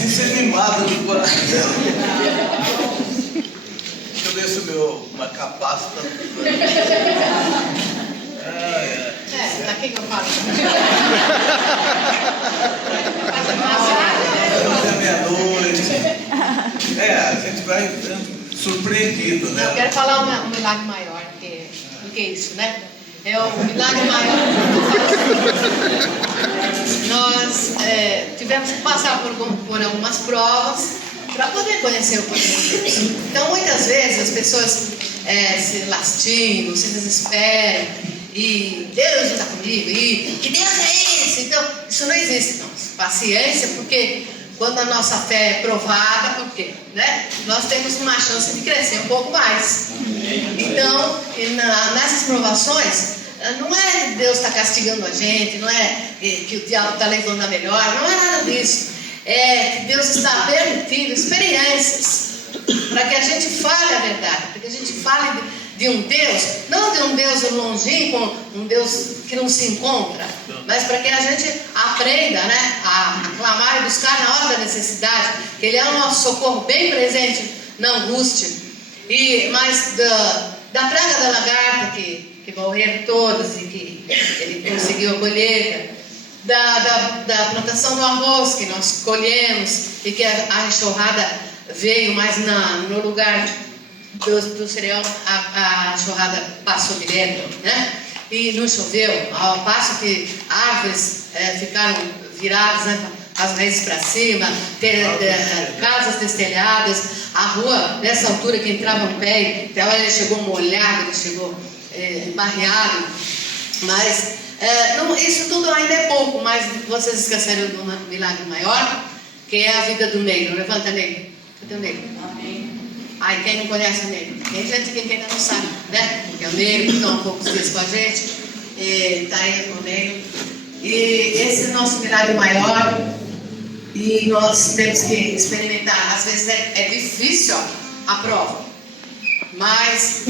Assim você me mata do coração. Deixa eu ver se o meu capacita. Daqui que eu falo. Até meia-noite. A gente vai surpreendido, né? Eu quero falar um milagre maior do que isso, né? É um milagre maior. Nós tivemos que passar por algumas provas para poder conhecer o poder de Deus. Então, muitas vezes as pessoas se lastimam, se desesperam. E Deus não está comigo, e que Deus é esse? Então, isso não existe, não. Paciência, porque quando a nossa fé é provada, porque, né, nós temos uma chance de crescer um pouco mais. Então, nessas provações, não é que Deus está castigando a gente, não é que o diabo está levando a melhor, não é nada disso. É que Deus está permitindo experiências para que a gente fale a verdade, para que a gente fale de um Deus, não de um Deus longínquo, um Deus que não se encontra, mas para que a gente aprenda, né, a clamar e buscar na hora da necessidade, que Ele é o nosso socorro bem presente na angústia. Mas da praga da lagarta, que morreram todas e que Ele conseguiu a colheita, da plantação do arroz que nós colhemos e que a enxurrada veio, mas no lugar do cereal a enxurrada passou direto, né? E não choveu, ao passo que árvores ficaram viradas, né, com as raízes para cima, casas destelhadas, a rua nessa altura que entrava um pé, então ele chegou molhado, ele chegou barreado, mas isso tudo ainda é pouco, mas vocês esqueceram do milagre maior, que é a vida do negro. Levanta, negro. Cadê o negro? Amém. Ai, quem não conhece o negro? Tem gente que ainda não sabe, né? Que é o negro, que está há poucos dias com a gente, está aí com o negro. E esse é o nosso milagre maior, e nós temos que experimentar. Às vezes é difícil a prova, mas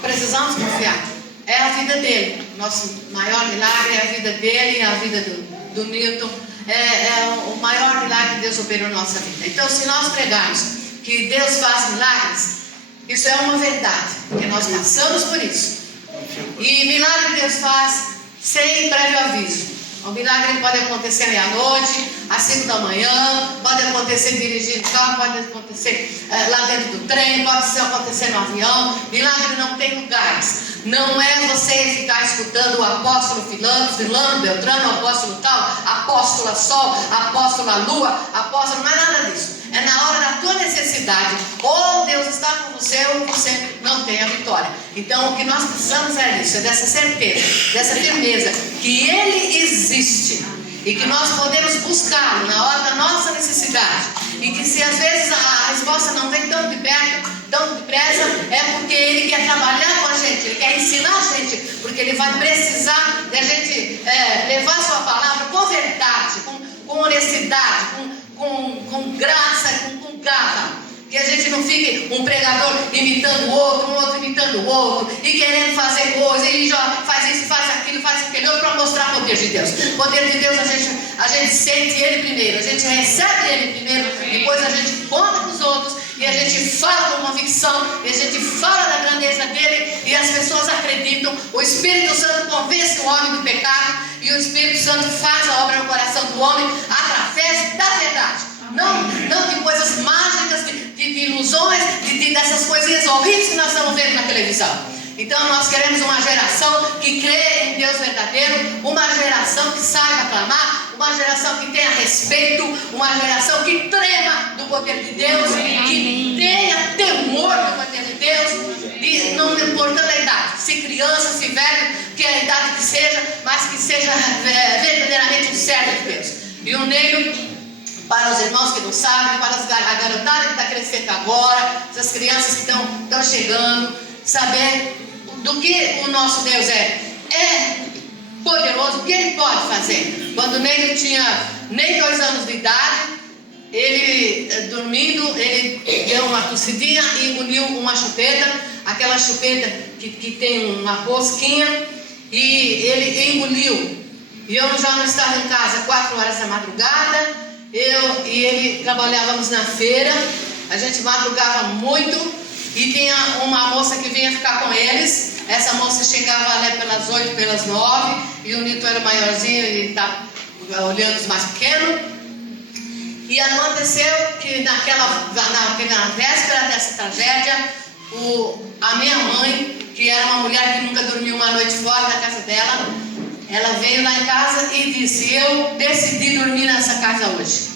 precisamos confiar. É a vida dele. Nosso maior milagre é a vida dele, a vida do Newton. É o maior milagre que Deus operou na nossa vida. Então, se nós pregarmos que Deus faz milagres, isso é uma verdade, porque nós passamos por isso. E milagre Deus faz sem prévio aviso. O milagre pode acontecer meia-noite, às 5 da manhã, pode acontecer dirigindo carro, pode acontecer lá dentro do trem, pode acontecer no avião. Milagre não tem lugares. Não é você ficar escutando o apóstolo fulano, Beltrano, o apóstolo tal, apóstola Sol, apóstola Lua, apóstolo, não é nada disso. É na hora da tua necessidade, ou Deus está com você, ou você não tem a vitória. Então o que nós precisamos é disso, é dessa certeza, dessa firmeza, que Ele existe e que nós podemos buscá-lo na hora da nossa necessidade. E que se às vezes a resposta não vem tão de perto, tão depressa, é porque Ele quer trabalhar com a gente, Ele quer ensinar a gente, porque Ele vai precisar de a gente levar a sua palavra com verdade, com honestidade, com graça, com garra. Que a gente não fique um pregador imitando o outro, um outro imitando o outro, e querendo fazer coisa, e já faz isso, faz aquilo outro, para mostrar o poder de Deus. O poder de Deus a gente sente Ele primeiro, a gente recebe Ele primeiro, depois a gente conta para os outros, e a gente fala com convicção, e a gente fala da grandeza dele, e as pessoas acreditam. O Espírito Santo convence o homem do pecado, e o Espírito Santo faz a obra no coração do homem através da verdade. Não de coisas mágicas, de ilusões, dessas coisinhas horríveis que nós estamos vendo na televisão. Então nós queremos uma geração que crê em Deus verdadeiro, uma geração que saiba clamar, uma geração que tenha respeito, uma geração que trema do poder de Deus, que tenha temor do poder de Deus, não importando a idade, se criança, se velho, que a idade que seja, mas que seja verdadeiramente um servo de Deus. E o negro, para os irmãos que não sabem, para a garotada que está crescendo agora, essas crianças que estão chegando, saber do que o nosso Deus é poderoso, o que Ele pode fazer. Quando o negro tinha nem 2 anos de idade, ele dormindo, ele deu uma tossidinha e engoliu uma chupeta, aquela chupeta que tem uma rosquinha, e ele engoliu. E eu já não estava em casa 4 horas da madrugada, eu e ele trabalhávamos na feira, a gente madrugava muito e tinha uma moça que vinha ficar com eles. Essa moça chegava ali pelas 8, pelas 9 e o Nito era maiorzinho e estava olhando os mais pequenos. E aconteceu que na véspera dessa tragédia, a minha mãe, que era uma mulher que nunca dormiu uma noite fora da casa dela, ela veio lá em casa e disse: eu decidi dormir nessa casa hoje.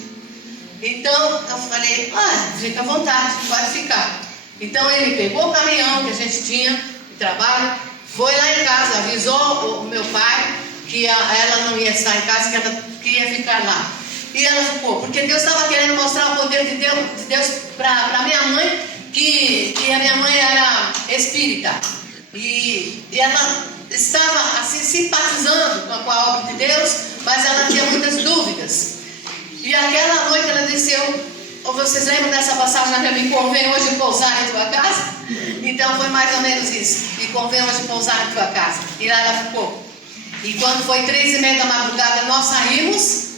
Então eu falei: fica à vontade, pode ficar. Então ele pegou o caminhão que a gente tinha de trabalho, foi lá em casa, avisou o meu pai que ela não ia estar em casa, que ela queria ficar lá. E ela ficou, porque Deus estava querendo mostrar o poder de Deus para minha mãe, que a minha mãe era espírita. E ela estava assim simpatizando com a obra de Deus, mas ela tinha muitas dúvidas. E aquela noite ela disse: vocês lembram dessa passagem na Bíblia? Me convém hoje pousar em tua casa? Então foi mais ou menos isso: me convém hoje pousar em tua casa. E lá ela ficou. E quando foi 3:30 da madrugada, nós saímos,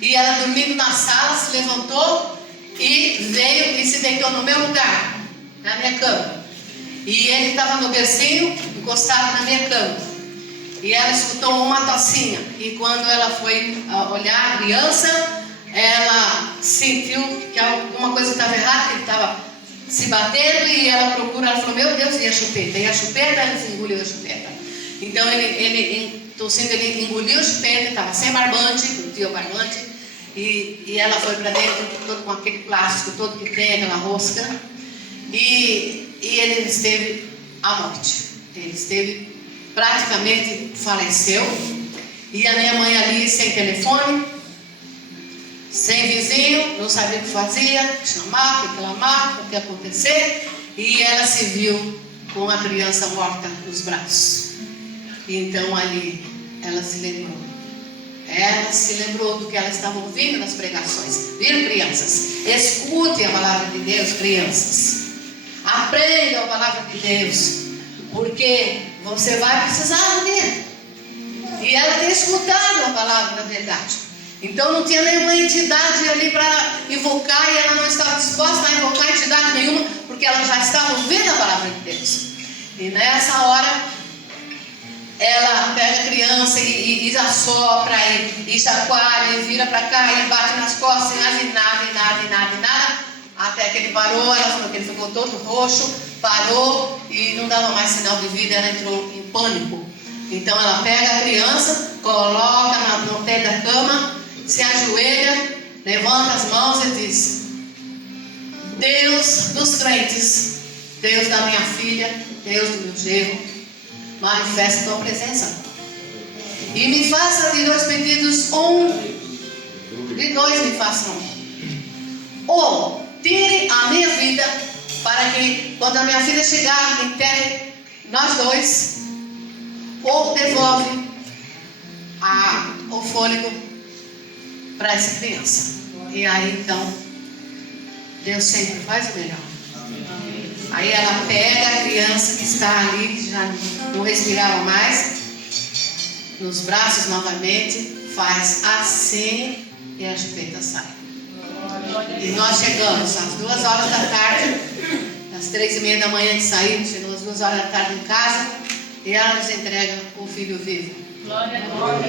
e ela dormindo na sala, se levantou e veio e se deitou no meu lugar, na minha cama. E ele estava no bercinho, encostado na minha cama. E ela escutou uma tossinha. E quando ela foi olhar a criança, ela sentiu que alguma coisa estava errada, que ele estava se batendo. E ela procura, ela falou: meu Deus, e a chupeta? E a chupeta, ela engoliu a chupeta. Então ele tossindo, ele engoliu a chupeta, estava sem barbante, não tinha barbante. E ela foi para dentro, todo com aquele plástico todo que tem, aquela rosca. E ele esteve à morte. Ele esteve, praticamente faleceu. E a minha mãe ali sem telefone, sem vizinho, não sabia o que fazia, chamar, reclamar, o que ia acontecer. E ela se viu com a criança morta nos braços. Então ali ela se lembrou. Ela se lembrou do que ela estava ouvindo nas pregações. Viram, crianças? Escutem a palavra de Deus, crianças. Aprendam a palavra de Deus, porque você vai precisar ouvir. E ela tem escutado a palavra da verdade. Então não tinha nenhuma entidade ali para invocar, e ela não estava disposta a invocar entidade nenhuma, porque ela já estava ouvindo a palavra de Deus. E nessa hora ela pega a criança e assopra, e chacoalha, e vira para cá, e bate nas costas, e nada. Até que ele parou, ela falou que ele ficou todo roxo, parou e não dava mais sinal de vida, ela entrou em pânico. Então ela pega a criança, coloca no pé da cama, se ajoelha, levanta as mãos e diz: Deus dos crentes, Deus da minha filha, Deus do meu genro, manifesta a tua presença. E me faça de 2 pedidos, de 2 me faça um. Ou tire a minha vida, para que quando a minha filha chegar, enterre nós 2, ou devolve o fôlego para essa criança. E aí então Deus sempre faz o melhor. Aí ela pega a criança que está ali, que já não respirava mais, nos braços novamente, faz assim e a chupeta sai. E nós chegamos às 2 horas da tarde, às 3:30 da manhã que saímos, chegamos às 2 horas da tarde em casa, e ela nos entrega o filho vivo.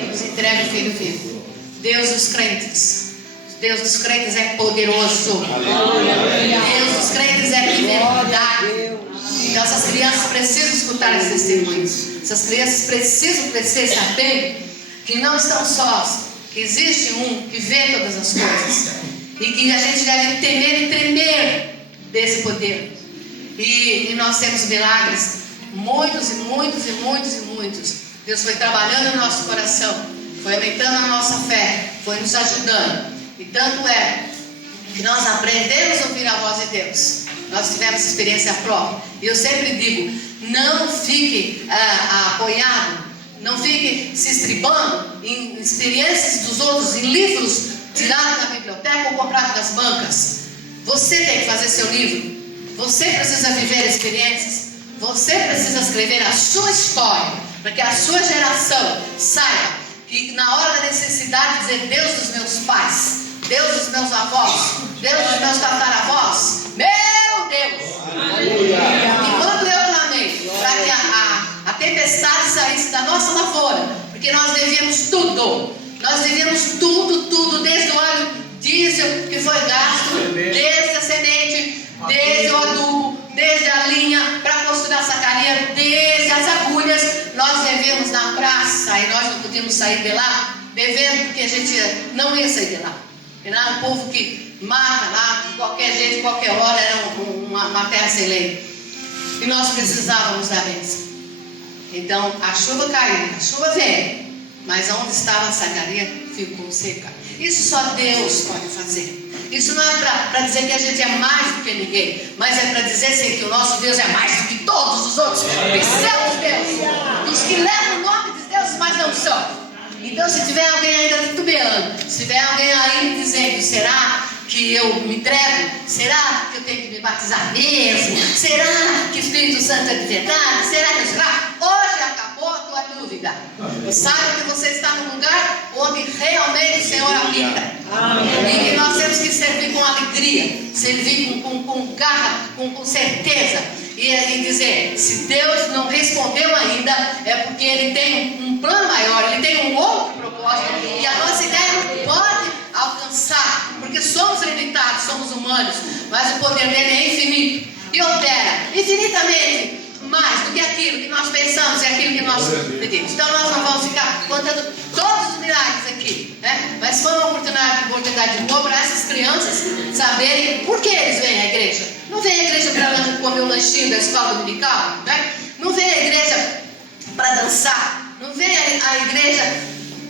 Nos entrega o filho vivo. Deus dos crentes. Deus dos crentes é poderoso. Deus dos crentes é de verdade. Então essas crianças precisam escutar esses testemunhos. Essas crianças precisam crescer sabendo que não estão sós, que existe um que vê todas as coisas, e que a gente deve temer e tremer desse poder. E nós temos milagres, muitos. Deus foi trabalhando no nosso coração, foi aumentando a nossa fé, foi nos ajudando. E tanto é que nós aprendemos a ouvir a voz de Deus. Nós tivemos experiência própria. E eu sempre digo: não fique apoiado, não fique se estribando em experiências dos outros, em livros tirados da biblioteca ou comprados das bancas. Você tem que fazer seu livro. Você precisa viver experiências. Você precisa escrever a sua história, para que a sua geração saiba que na hora da necessidade dizer: Deus dos meus pais, Deus dos meus avós, Deus dos meus tataravós. Meu Deus! Enquanto eu clamei para que a tempestade saísse da nossa lavoura, porque nós devíamos tudo. Nós devíamos tudo, desde o óleo diesel que foi gasto, desde a semente, desde o adubo, desde a linha para construir a sacaria, desde as agulhas. Nós devíamos na praça e nós não podíamos sair de lá devendo, porque a gente não ia sair de lá. Era um povo que mata lá, de qualquer jeito, qualquer hora, era uma terra sem lei. E nós precisávamos da bênção. Então a chuva caiu, a chuva veio, mas onde estava a sacaria ficou seca. Isso só Deus pode fazer. Isso não é para dizer que a gente é mais do que ninguém, mas é para dizer sim, que o nosso Deus é mais do que todos os outros, os seus deuses, os que levam o nome de Deus, mas não são. Então, se tiver alguém ainda titubeando, se tiver alguém ainda dizendo, será que eu me entrego? Será que eu tenho que me batizar mesmo? Será que o Espírito Santo é de verdade? Será que hoje acabou a tua dúvida? Saiba que você está num lugar onde realmente o Senhor habita. E que nós temos que servir com alegria, servir com garra, com certeza. E dizer, se Deus não respondeu ainda, é porque Ele tem um plano maior, Ele tem um outro propósito, e a nossa ideia não pode alcançar, porque somos limitados, somos humanos, mas o poder dele é infinito, e opera infinitamente mais do que aquilo que nós pensamos e aquilo que nós pedimos. Então nós não vamos ficar contando todos os milagres aqui, né? Mas foi uma oportunidade boa para essas crianças saberem por que eles vêm à igreja. Não vem à igreja para comer o lanchinho da escola dominical, né? Não vem à igreja para dançar, não vem à igreja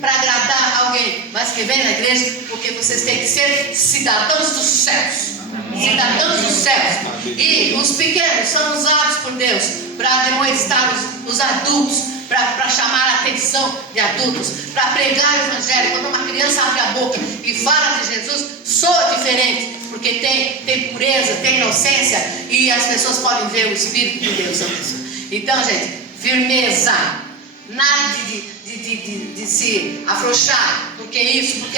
para agradar alguém, mas que vem na igreja porque vocês têm que ser cidadãos dos céus. Cidadãos dos céus. E os pequenos são usados por Deus para demonstrar os adultos, para chamar a atenção de adultos, para pregar o evangelho. Quando uma criança abre a boca e fala de Jesus, soa diferente, porque tem pureza, tem inocência, e as pessoas podem ver o Espírito de Deus na pessoa. Então, gente, firmeza, nada de se afrouxar, porque isso, porque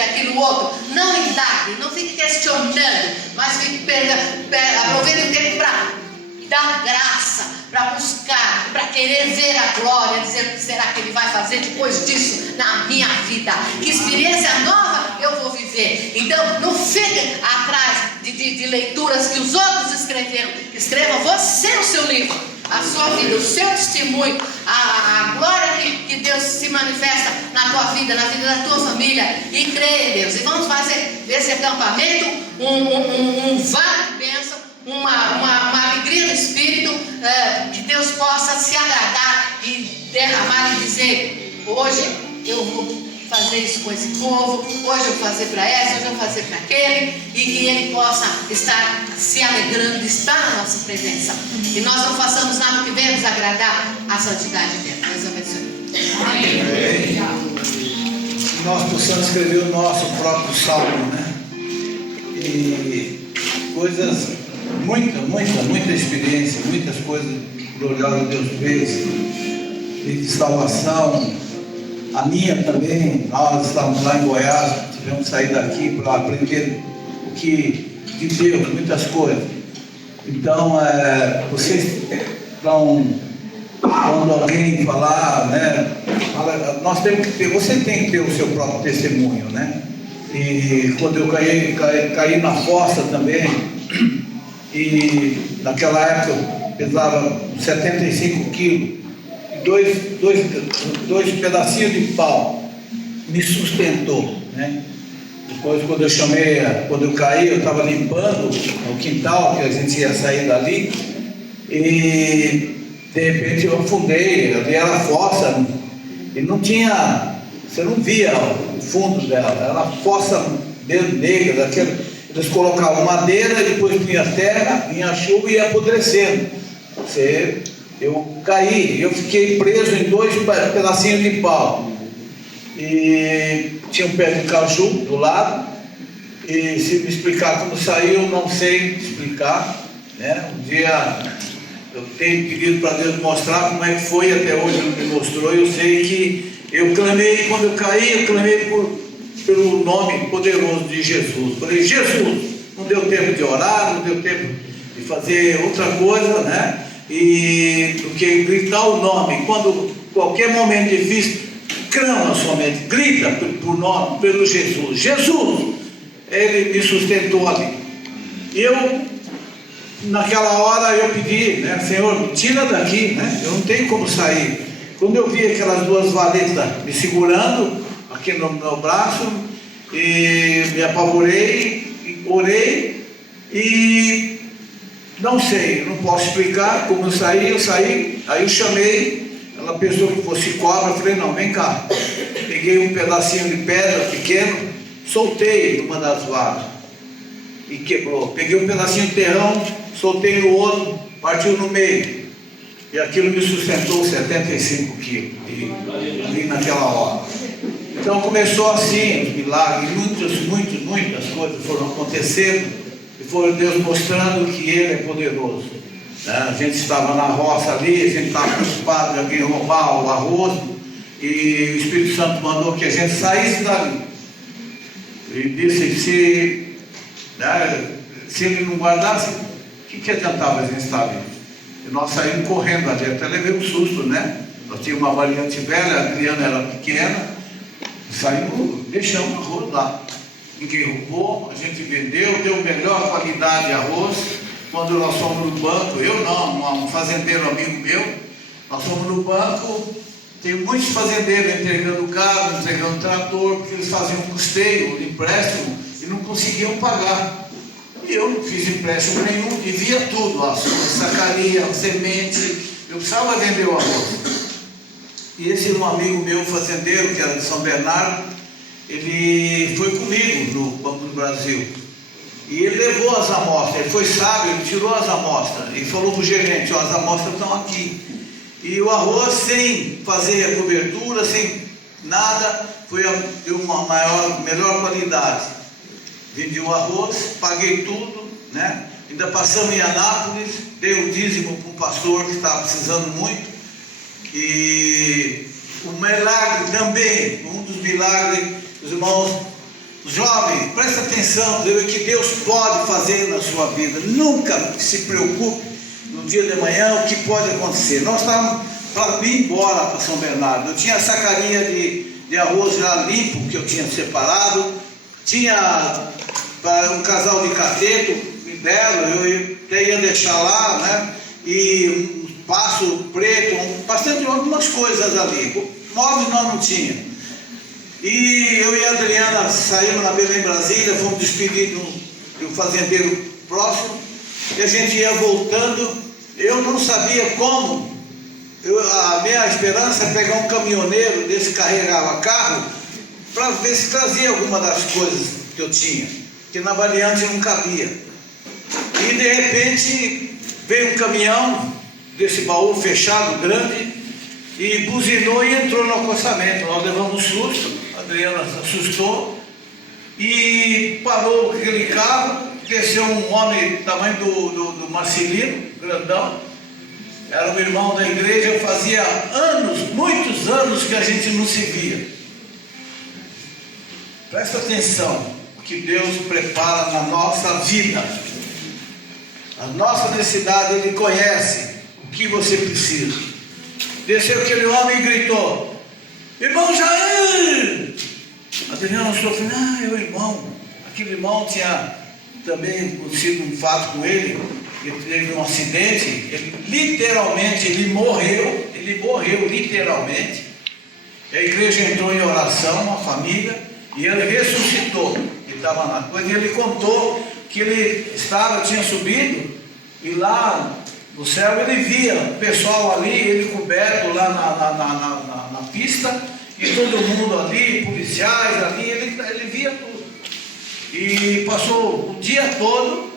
aquilo outro. Não indague, não fique questionando, mas fique aproveite o tempo para dar graça, para buscar, para querer ver a glória, dizer o que será que Ele vai fazer depois disso na minha vida, que experiência nova eu vou viver. Então não fique atrás de leituras que os outros escreveram. Escreva você o seu livro, a sua vida, o seu testemunho, a glória que Deus se manifesta na tua vida, na vida da tua família, e creia em Deus. E vamos fazer desse acampamento um vale de bênção, uma alegria no Espírito, que Deus possa se agradar e derramar e dizer, hoje eu vou fazer isso com esse povo, hoje eu vou fazer para esse, hoje eu vou fazer para aquele, e que Ele possa estar se alegrando, estar na nossa presença. E nós não façamos nada que venha nos agradar a santidade dele. Deus abençoe. Amém. Nós possamos escrever o nosso próprio salmo, né? E coisas, muita experiência, muitas coisas gloriosas Deus fez, de salvação. A minha também, nós estávamos lá em Goiás, tivemos que sair daqui para aprender o que de Deus, muitas coisas. Então, vocês estão, quando alguém falar, né, nós temos que ter, você tem que ter o seu próprio testemunho, né? E quando eu caí na fossa também, e naquela época eu pesava 75 quilos, dois pedacinhos de pau me sustentou, né? Depois, quando eu caí, eu estava limpando o quintal, que a gente ia sair dali, e de repente eu afundei. Ali era a fossa e não tinha, você não via o fundo dela, era uma fossa negra, eles colocavam madeira e depois vinha terra, vinha chuva e ia apodrecendo. Eu caí, eu fiquei preso em 2 pedacinhos de pau. E tinha um pé de caju do lado. E se me explicar como saiu, eu não sei explicar, né? Um dia eu tenho pedido para Deus mostrar como é que foi, até hoje Ele me mostrou. Eu sei que eu clamei, quando eu caí, eu clamei pelo nome poderoso de Jesus. Falei, Jesus, não deu tempo de orar, não deu tempo de fazer outra coisa, né? E do que gritar o nome. Quando qualquer momento difícil, clama somente, grita por nome, pelo Jesus. Jesus, ele me sustentou ali. Eu, naquela hora, eu pedi, né, Senhor, me tira daqui, né? Eu não tenho como sair. Quando eu vi aquelas duas valetas me segurando aqui no meu braço, e me apavorei, orei, e não sei, não posso explicar como eu saí, aí eu chamei, ela pensou que fosse cobra, eu falei, não, vem cá. Peguei um pedacinho de pedra pequeno, soltei numa das varas e quebrou. Peguei um pedacinho de terrão, soltei no outro, partiu no meio. E aquilo me sustentou 75 quilos ali naquela hora. Então começou assim, os milagres, muitas coisas foram acontecendo. E foi Deus mostrando que Ele é poderoso. A gente estava na roça ali, a gente estava preocupado de alguém roubar o arroz, e o Espírito Santo mandou que a gente saísse dali. E disse, se ele não guardasse, o que adiantava a gente estar ali? E nós saímos correndo ali, até levei um susto, né? Nós tínhamos uma variante velha, a Adriana era pequena, saímos, deixamos o arroz lá. Ninguém roubou, a gente vendeu, deu melhor qualidade de arroz. Quando nós fomos no banco, eu não, um fazendeiro amigo meu, nós fomos no banco, tem muitos fazendeiros entregando carro, entregando trator, porque eles faziam um custeio, empréstimo, e não conseguiam pagar. E eu não fiz empréstimo nenhum, devia tudo, a sacaria, a semente, eu precisava vender o arroz. E esse um amigo meu, fazendeiro, que era de São Bernardo, ele foi comigo no Banco do Brasil. E ele levou as amostras, ele foi sábio, ele tirou as amostras e falou para o gerente, ó, as amostras estão aqui. E o arroz, sem fazer a cobertura, sem nada, deu uma melhor qualidade. Vendi o arroz, paguei tudo, né? Ainda passamos em Anápolis, dei o dízimo para um pastor que estava precisando muito. E o milagre também, um dos milagres, os irmãos, jovens, presta atenção, o que Deus pode fazer na sua vida. Nunca se preocupe no dia de manhã o que pode acontecer. Nós estávamos para vir embora para São Bernardo. Eu tinha a sacaria de arroz já limpo que eu tinha separado, tinha para um casal de cateto belo, eu até ia deixar lá, né? E um passo preto, bastante algumas coisas ali. Móveis nós não tínhamos. E eu e a Adriana saímos na Belém, Brasília, fomos despedir de um fazendeiro próximo, e a gente ia voltando. Eu não sabia como. A minha esperança é pegar um caminhoneiro desse que carregava carro, para ver se trazia alguma das coisas que eu tinha, que na variante não cabia. E de repente veio um caminhão desse baú fechado, grande, e buzinou e entrou no acostamento. Nós levamos um susto, a Adriana se assustou e parou aquele carro. Desceu um homem do tamanho do Marcelino, grandão, era um irmão da igreja. Fazia anos, muitos anos que a gente não se via. Presta atenção, o que Deus prepara na nossa vida. A nossa necessidade, Ele conhece o que você precisa. Desceu aquele homem e gritou: irmão Jair! A Adriana falou: é o irmão. Aquele irmão tinha também acontecido um fato com ele. Ele teve um acidente, ele morreu literalmente. A igreja entrou em oração, a família, e ele ressuscitou. Ele estava na coisa, e ele contou que ele tinha subido, e lá no céu ele via o pessoal ali, ele coberto lá na pista, e todo mundo ali, policiais ali, ele via tudo. E passou o dia todo,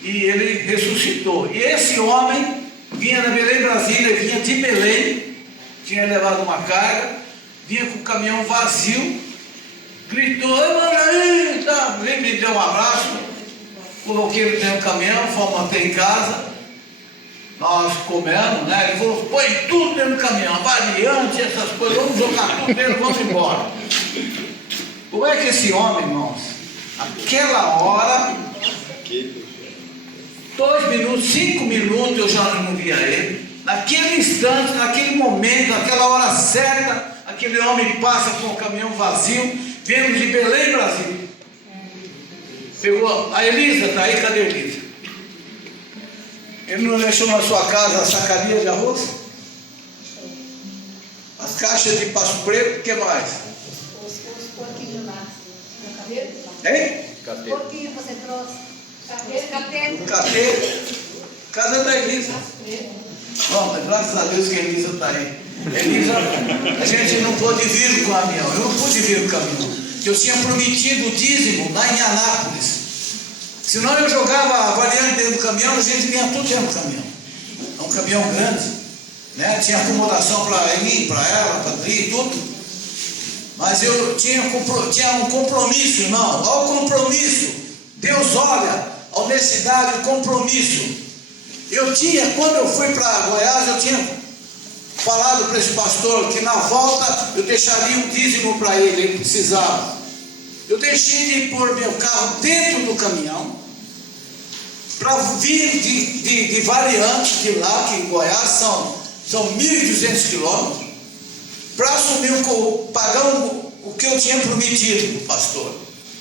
e ele ressuscitou. E esse homem vinha da Belém, Brasília, vinha de Belém, tinha levado uma carga, vinha com o caminhão vazio, gritou: aí, tá. Ele me deu um abraço, coloquei ele dentro do caminhão, fomos até em casa, nós comemos, né? Ele falou: põe tudo dentro do caminhão, variante, essas coisas, vamos jogar tudo dentro, vamos embora. Como é que esse homem, irmãos, aquela hora, 2 minutos, 5 minutos eu já não via ele. Naquele instante, naquele momento, naquela hora certa, aquele homem passa com o caminhão vazio, vindo de Belém, Brasil. Pegou, a Elisa, está aí, cadê a Elisa? Ele não deixou na sua casa a sacaria de arroz? As caixas de Passo Preto, o que mais? Os porquinhos lá. Hein? Os porquinhos você trouxe. Cateto. O catete. Casa da Elisa. Bom, mas graças a Deus que a Elisa está aí. Elisa, a gente não pôde vir com o caminhão. Eu não pude vir com o caminhão. Eu tinha prometido o dízimo lá em Anápolis. Senão eu jogava a variante dentro do caminhão, a gente vinha tudo dentro do caminhão. É um caminhão grande, né? Tinha acomodação para mim, para ela, para Adri, tudo. Mas eu tinha um compromisso, irmão. Olha o compromisso. Deus olha a honestidade, o compromisso. Quando eu fui para Goiás, eu tinha falado para esse pastor que na volta eu deixaria um dízimo para ele precisava. Eu deixei de pôr meu carro dentro do caminhão para vir de Variante, de lá, que em Goiás são 1.200 quilômetros, para assumir pagar o que eu tinha prometido para o pastor.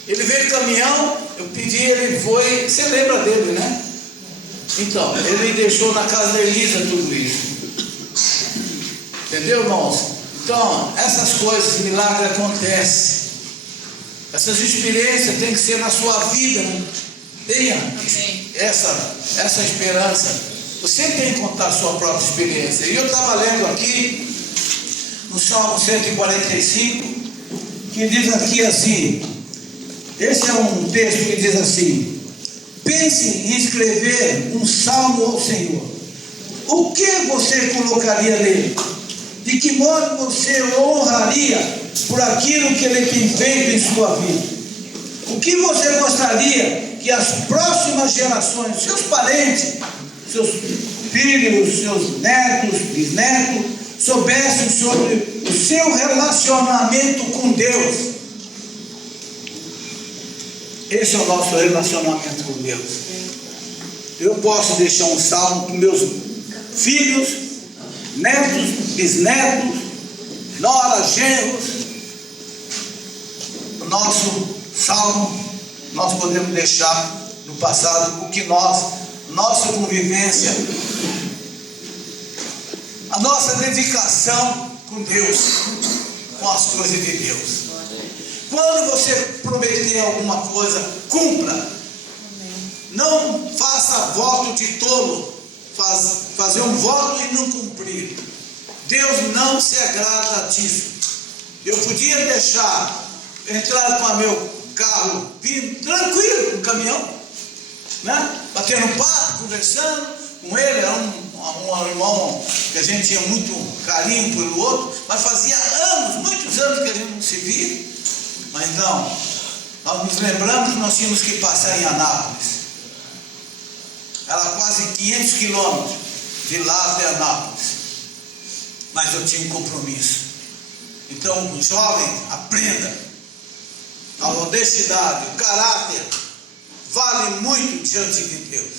Ele veio de caminhão, eu pedi, ele foi, você lembra dele, né? Então, ele deixou na casa da Elisa tudo isso. Entendeu, irmãos? Então, essas coisas, milagre acontece. Essas experiências têm que ser na sua vida, né? Tenha essa esperança. Você tem que contar a sua própria experiência. E eu estava lendo aqui, no Salmo 145, que diz aqui assim, esse é um texto que diz assim: pense em escrever um salmo ao Senhor. O que você colocaria nele? De que modo você o honraria por aquilo que ele tem feito em sua vida? O que você gostaria que as próximas gerações, seus parentes, seus filhos, seus netos, bisnetos, soubessem sobre o seu relacionamento com Deus? Esse é o nosso relacionamento com Deus. Eu posso deixar um salmo para meus filhos, netos, bisnetos, noras, genros. O nosso salmo nós podemos deixar no passado o que nossa convivência, a nossa dedicação com Deus, com as coisas de Deus. Quando você prometer alguma coisa, cumpra. Não faça voto de tolo, fazer um voto e não cumprir. Deus não se agrada disso. Eu podia entrar com o meu carro, vir tranquilo no caminhão, né? Batendo papo, conversando com ele. Era um irmão que a gente tinha muito carinho pelo outro, mas fazia muitos anos que a gente não se via. Mas não, nós nos lembramos que nós tínhamos que passar em Anápolis. Era quase 500 quilômetros de lá até Anápolis. Mas eu tinha um compromisso. Então, jovem, aprenda. A honestidade, o caráter vale muito diante de Deus.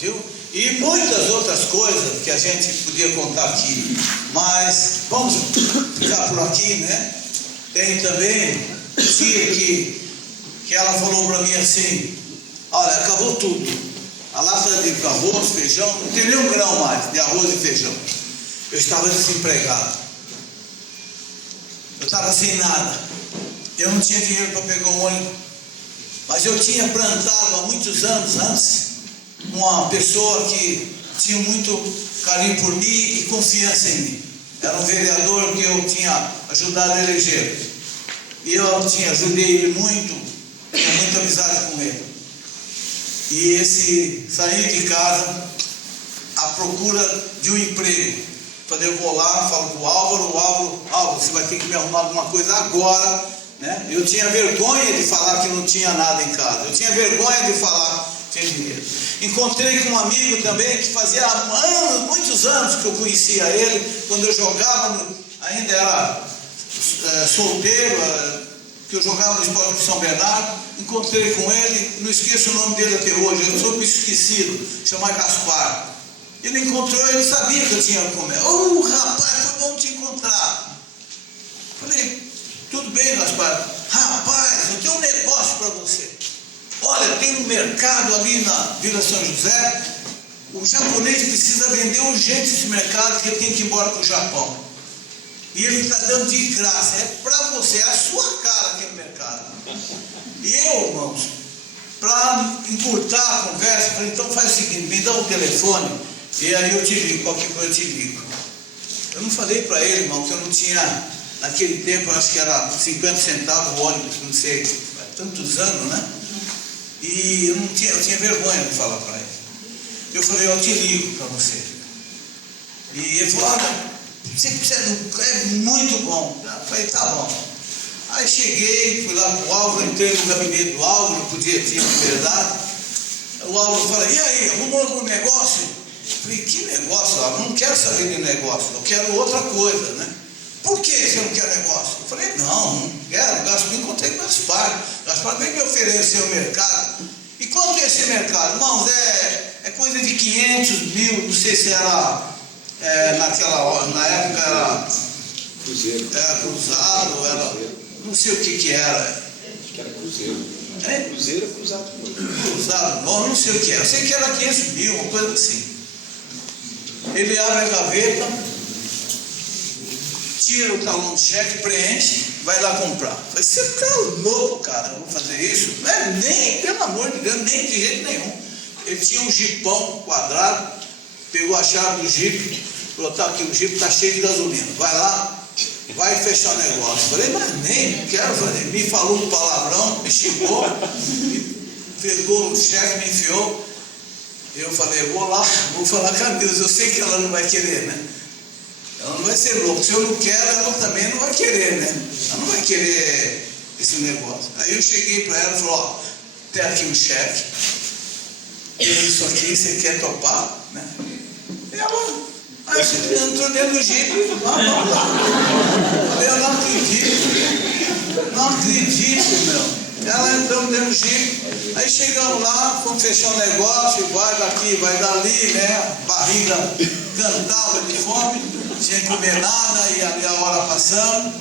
Viu? E muitas outras coisas que a gente podia contar aqui. Mas vamos ficar por aqui, né? Tem também um dia que ela falou para mim assim: olha, acabou tudo. A lata de arroz, feijão, não tem nem um grão mais de arroz e feijão. Eu estava desempregado. Eu estava sem nada. Eu não tinha dinheiro para pegar um ônibus. Mas eu tinha plantado há muitos anos antes uma pessoa que tinha muito carinho por mim e confiança em mim. Era um vereador que eu tinha ajudado a eleger. E eu ajudei ele muito, tinha muita amizade com ele. E saí de casa à procura de um emprego. Quando eu vou lá, falo com o Álvaro, você vai ter que me arrumar alguma coisa agora, né? Eu tinha vergonha de falar que não tinha nada em casa. Eu tinha vergonha de falar que tinha dinheiro. Encontrei com um amigo também que fazia muitos anos que eu conhecia ele, quando eu jogava, ainda era solteiro, que eu jogava no Esporte de São Bernardo, encontrei com ele, não esqueço o nome dele até hoje, eu sou bicho esquecido, chama Gaspar. Ele encontrou, ele sabia que eu tinha comido. Ô, rapaz, foi bom te encontrar. Falei, tudo bem, Gaspar? Rapaz, eu tenho um negócio para você. Olha, tem um mercado ali na Vila São José, o japonês precisa vender urgente esse mercado, que ele tem que ir embora para o Japão. E ele está dando de graça, é para você, é a sua cara aquele mercado. E eu, irmãos, para encurtar a conversa, falei, então faz o seguinte, me dá o telefone, e aí eu te ligo, qualquer coisa eu te ligo. Eu não falei para ele, irmão, que eu não tinha, naquele tempo, eu acho que era 50 centavos o ônibus, não sei, tantos anos, né? E eu tinha vergonha de falar para ele. Eu falei, eu te ligo para você. E ele falou, olha, você precisa é muito bom. Eu falei, tá bom. Aí cheguei, fui lá com o Álvaro, entrei no gabinete do Álvaro, podia ter liberdade. O Álvaro falou, e aí, arrumou algum negócio? Eu falei, que negócio, Álvaro? Não quero saber de negócio, eu quero outra coisa, né? Por que você não quer negócio? Eu falei, não quero. Gaspar, encontrei com o Gaspar. Gaspar veio me oferecer o mercado. E quanto é esse mercado? Irmãos, é coisa de 500 mil, não sei se era, naquela hora, na época era Cruzeiro. Era cruzado, era, não sei o que era. Acho que era Cruzeiro. É? Cruzeiro é cruzado. Cruzado, bom, não sei o que era. Eu sei que era 500 mil, uma coisa assim. Ele abre a gaveta, tira o talão de cheque, preenche, vai lá comprar. Eu falei, você tá louco, cara, eu vou fazer isso? Não é nem, pelo amor de Deus, nem de jeito nenhum. Ele tinha um jipão quadrado, pegou a chave do jipe, falou, tá aqui, o jipe está cheio de gasolina, vai lá, vai fechar o negócio. Eu falei, mas nem, não quero fazer. Me falou um palavrão, me xingou, pegou o cheque, me enfiou. Eu falei, eu vou lá, vou falar com a Deus, eu sei que ela não vai querer, né? Ela não vai ser louca. Se eu não quero, ela também não vai querer, né? Ela não vai querer esse negócio. Aí eu cheguei para ela e falei, ó, tem aqui um cheque. E isso aqui, você quer topar, né? E ela, aí você entrou dentro do jipe, vamos lá. Falei, eu não acredito, meu. Ela entrou dentro do jipe. Aí chegamos lá, fomos fechar o negócio, vai daqui, vai dali, né? Barriga cantava de fome, sem comer nada, e ali a hora passando.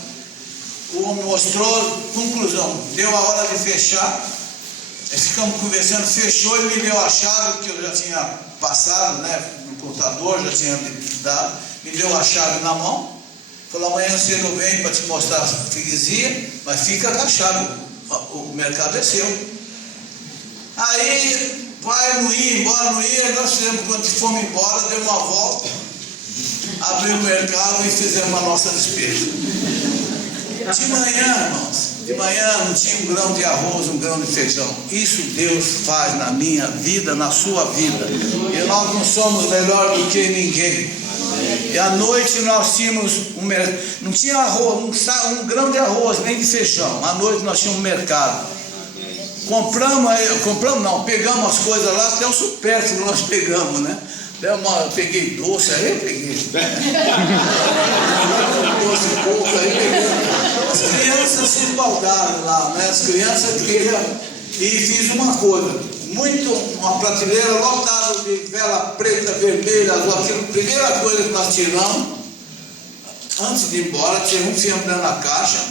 O homem mostrou, conclusão, deu a hora de fechar. Aí ficamos conversando, fechou e me deu a chave, que eu já tinha passado, né? No computador, já tinha me dado, me deu a chave na mão. Falou, amanhã cedo vem para te mostrar a freguesia, mas fica com a chave, o mercado é seu. Aí, vai, não ia, embora, não ia, nós fizemos, quando fomos embora, deu uma volta, abrimos o mercado e fizemos a nossa despesa. De manhã, irmãos, de manhã não tinha um grão de arroz, um grão de feijão. Isso Deus faz na minha vida, na sua vida. E nós não somos melhor do que ninguém. E à noite nós tínhamos não tinha arroz, um grão de arroz, nem de feijão. À noite nós tínhamos um mercado. Compramos não, pegamos as coisas lá, até o supérfluo nós pegamos, né? Peguei doce, aí eu peguei. Doce pouco, aí peguei. As crianças se esbaldaram lá, né? As crianças queriam. E fiz uma coisa, uma prateleira lotada de vela preta, vermelha, azul, aquilo. Primeira coisa que nós tiramos, antes de ir embora, tiramos um fiambre na caixa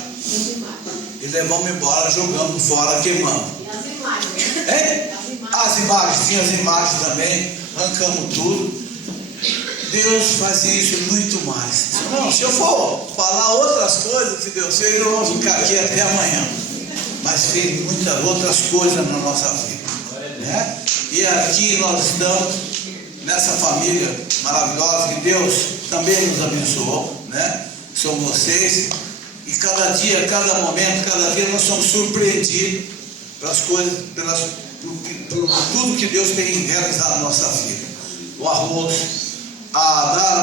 e levamos embora, jogamos fora, queimamos. As imagens. É? As imagens, tinha as imagens também, arrancamos tudo. Deus fazia isso e muito mais. Não, se eu for falar outras coisas que Deus fez, eu vou ficar aqui até amanhã. Mas fez muitas outras coisas na nossa vida, né? E aqui nós estamos nessa família maravilhosa que Deus também nos abençoou, né? São vocês. E cada dia, cada momento, cada dia nós somos surpreendidos pelas coisas, por tudo que Deus tem realizado na nossa vida. O arroz, a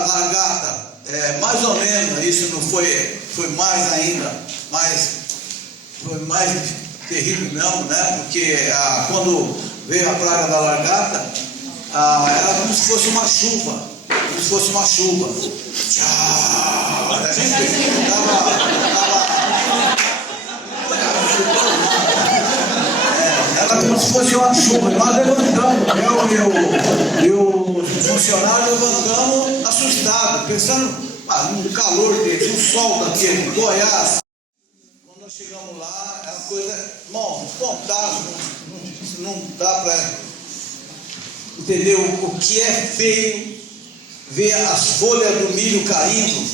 lagarta, mais ou menos, isso não foi mais ainda, foi mais terrível não, né? Porque quando veio a praga da lagarta, era como se fosse uma chuva. Tchau! A gente desceu a chuva, nós levantamos, eu e o funcionário levantamos assustados, pensando no calor dele, no sol daquele, Goiás. Quando nós chegamos lá, é uma coisa, irmão, contar, não dá para entender o que é feio, ver as folhas do milho caindo,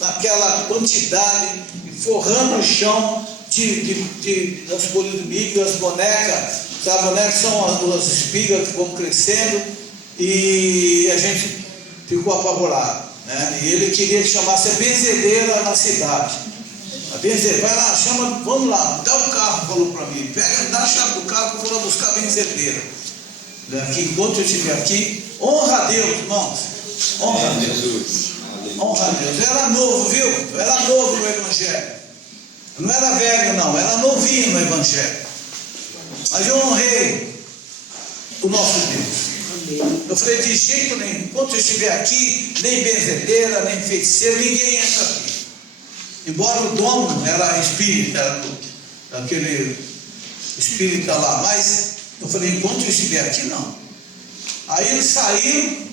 naquela quantidade, forrando o chão das folhas do milho, as bonecas, as bonecas são as espigas que vão crescendo, e a gente ficou apavorado, né? E ele queria que chamasse a benzedeira na cidade. A benzedeira, vai lá, chama, vamos lá, dá o carro, falou para mim, dá a chave do carro que eu vou lá buscar a benzedeira. Daqui, enquanto eu estiver aqui, honra a Deus, irmãos, honra a Deus. Honra a Deus. Era novo, viu? Era novo no Evangelho. Não era velho, não. Era novinho no Evangelho. Mas eu honrei o nosso Deus. Eu falei, de jeito nenhum. Enquanto eu estiver aqui, nem benzedeira, nem feiticeiro, ninguém entra aqui. Embora o dono era espírita, era aquele espírita lá. Mas eu falei, enquanto eu estiver aqui, não. Aí eles saíram.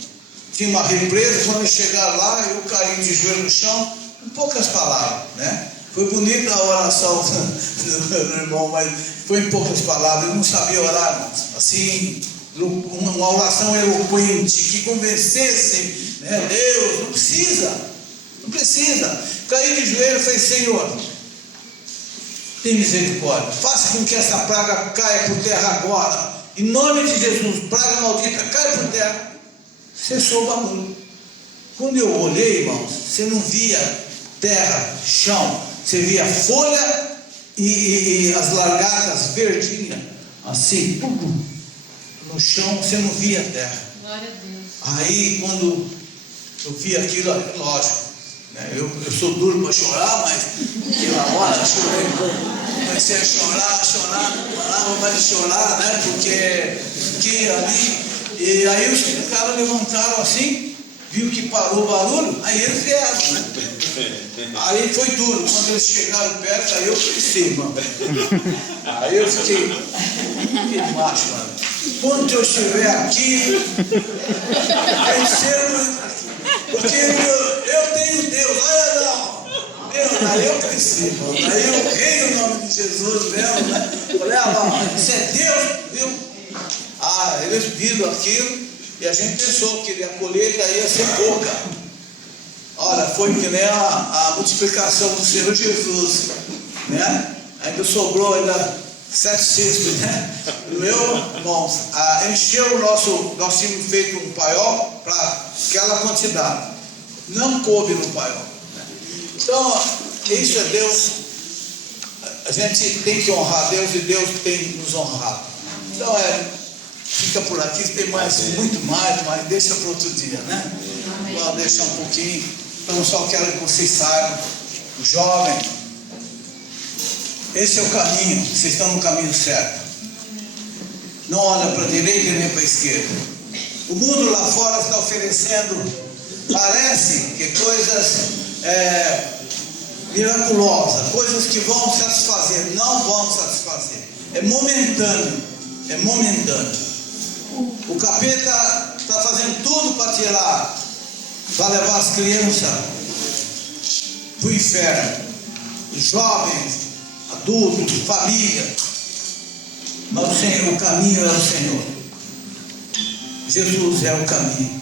Tinha uma represa, quando eles chegaram lá, eu caí de joelho no chão, com poucas palavras, né? Foi bonita a oração do irmão, mas foi em poucas palavras, eu não sabia orar, mas, assim, uma oração eloquente, que convencesse, né? Deus, não precisa. Caí de joelho e falei, Senhor, tem misericórdia, faça com que essa praga caia por terra agora, em nome de Jesus, praga maldita, caia por terra. Cessou o barulho. Quando eu olhei, irmãos, você não via terra, chão, você via folha e as largatas verdinhas, assim, tudo no chão, você não via terra. Glória a Deus. Aí, quando eu vi aquilo, lógico, né, eu sou duro para chorar, mas naquela hora eu chorei, comecei a chorar, não parava mais de chorar, né, porque fiquei ali. E aí os caras levantaram assim, viu que parou o barulho, aí eles vieram, né? Aí foi duro, quando eles chegaram perto, aí eu cresci, irmão. Aí eu fiquei macho, mano. Quando eu estiver aqui, porque eu tenho Deus, olha não. Aí eu cresci, irmão. Aí eu rei o nome de Jesus mesmo, né? Falei, isso é Deus, viu? Eles viram aquilo e a gente pensou que a colheita ia ser pouca. Olha, foi que nem a multiplicação do Senhor Jesus, né? Ainda sobrou 7 cestos, né? Irmãos, encheu nós tínhamos feito um paiol para aquela quantidade. Não coube no paiol. Então, isso é Deus. A gente tem que honrar Deus e Deus tem nos honrado. Então fica por aqui, tem muito mais, mas deixa para outro dia, né? Vou deixar um pouquinho. Então só quero que vocês saibam, jovem, esse é o caminho, vocês estão no caminho certo. Não olha para a direita nem para a esquerda. O mundo lá fora está oferecendo, parece que coisas miraculosas, coisas que vão satisfazer, não vão satisfazer. É momentâneo. O capeta está fazendo tudo para tirar, para levar as crianças para o inferno, os jovens, adultos, família. Mas o caminho é o Senhor. Jesus é o caminho.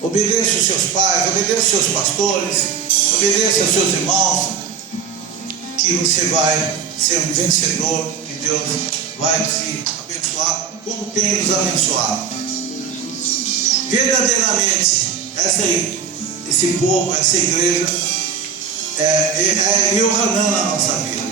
Obedeça os seus pais, obedeça os seus pastores, obedeça aos seus irmãos, que você vai ser um vencedor e Deus vai te abençoar como tem nos abençoado. Verdadeiramente, esse povo, essa igreja é Yohanan na nossa vida.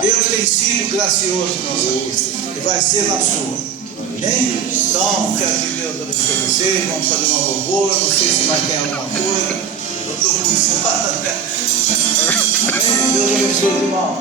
Deus tem sido gracioso na nossa vida e vai ser na sua. Amém? Então, quero que Deus abençoe vocês. Vamos fazer uma louvor. Não sei se mais tem alguma coisa. Eu estou muito fora, né? Amém? Deus abençoe os irmãos.